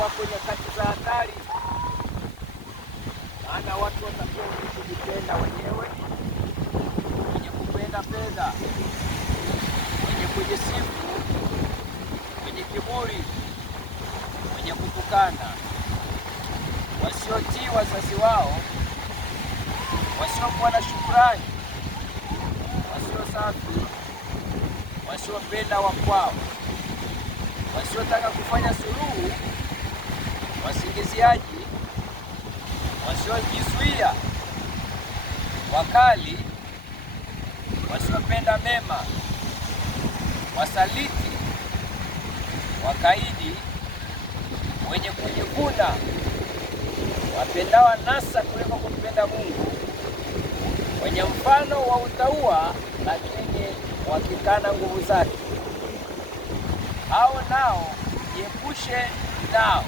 wako nyakati za hatari, maana watu watakuwa wenye kujipenda wenyewe, wenye kupenda fedha, wenye kujisifu, wenye kiburi, wenye kutukana, wasiotii wazazi wao, wasiokuwa na shukrani, wasio safi, wasiopenda wakwao, wasiotaka kufanya suluhu, wasingiziaji, wasiojizuia, wakali, wasiopenda mema, wasaliti, wakaidi, wenye kujivuna, wapendao anasa kuliko kumpenda Mungu, wenye mfano wa utauwa, lakini wakikana nguvu zake. Hao nao jiepushe nao.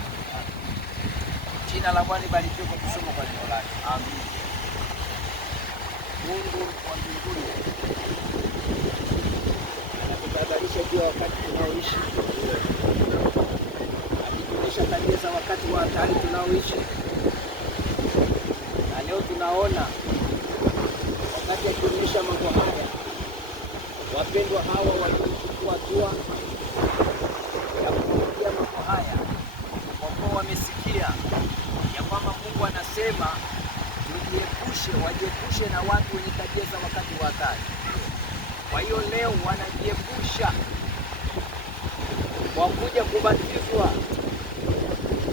Jina la Bwana libarikiwe kwa kusoma kwa neno lake. Amen. Mungu wa mbinguni anatutahadharisha juu ya wakati tunaoishi, akituonyesha tabia za wakati wa hatari tunaoishi, na leo tunaona wakati akionyesha mambo haya, wapendwa hawa walichukua hatua ya kufikia mambo haya, kwa kuwa wamesikia ya kwamba Mungu anasema wajiepushe na watu wenye tabia za wakati wa hatari. Kwa hiyo leo wanajiepusha kwa kuja kubatizwa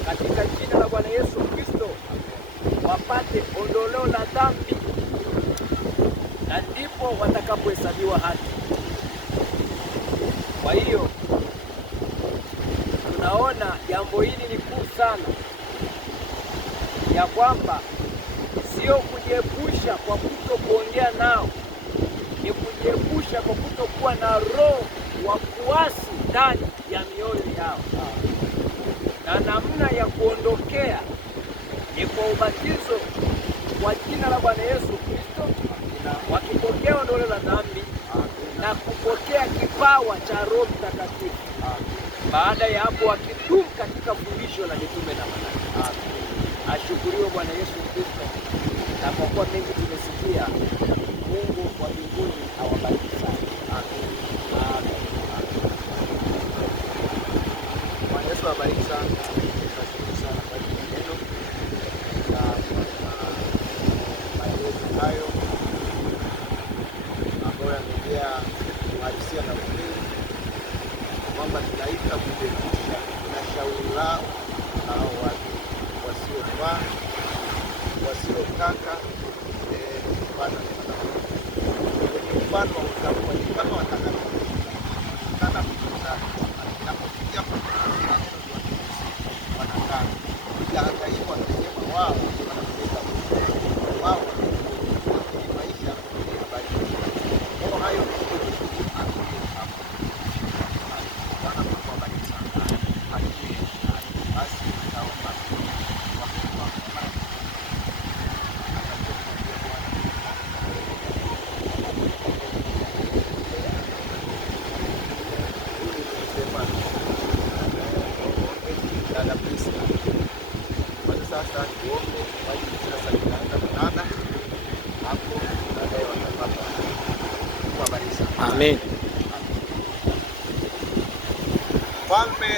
katika jina la Bwana Yesu Kristo, wapate ondoleo la dhambi, na ndipo watakapohesabiwa haki. Kwa hiyo tunaona jambo hili ni kuu sana, ya kwamba sio kujiepusha kwa kutokuongea nao, ni kujiepusha kwa kutokuwa na roho wa kuasi ndani ya mioyo yao. Na namna ya kuondokea ni kwa ubatizo kwa jina la Bwana Yesu Kristo, wakipokea ondoleo la dhambi na kupokea kipawa cha Roho Mtakatifu. Baada ya hapo wakidumu katika fundisho la mitume na manabii. Ashukuriwe Bwana Yesu Kristo, na kwa kuwa mengi tumesikia, Mungu wa mbinguni awabariki sana. Amen. Amen. Bwana Yesu awabariki sana. Tunashukuru sana kwa neno na maelezo hayo ambayo yamejaa uhalisia na ukweli, kwamba tunaita kujiepusha na shauri lao hao watu wasiofaa, wasiotaka mfano wa utauwa, ni kama watakatifu kana kutoka inapofikia wanakaa, ila hata hivyo wanasema wao wanapeleka wao ili maisha yabadilike. Kwa hayo sasa tuombe kwa ajili sasa tunaanza mnada hapo, baadaye watapata kubariki. Amen. Mfalme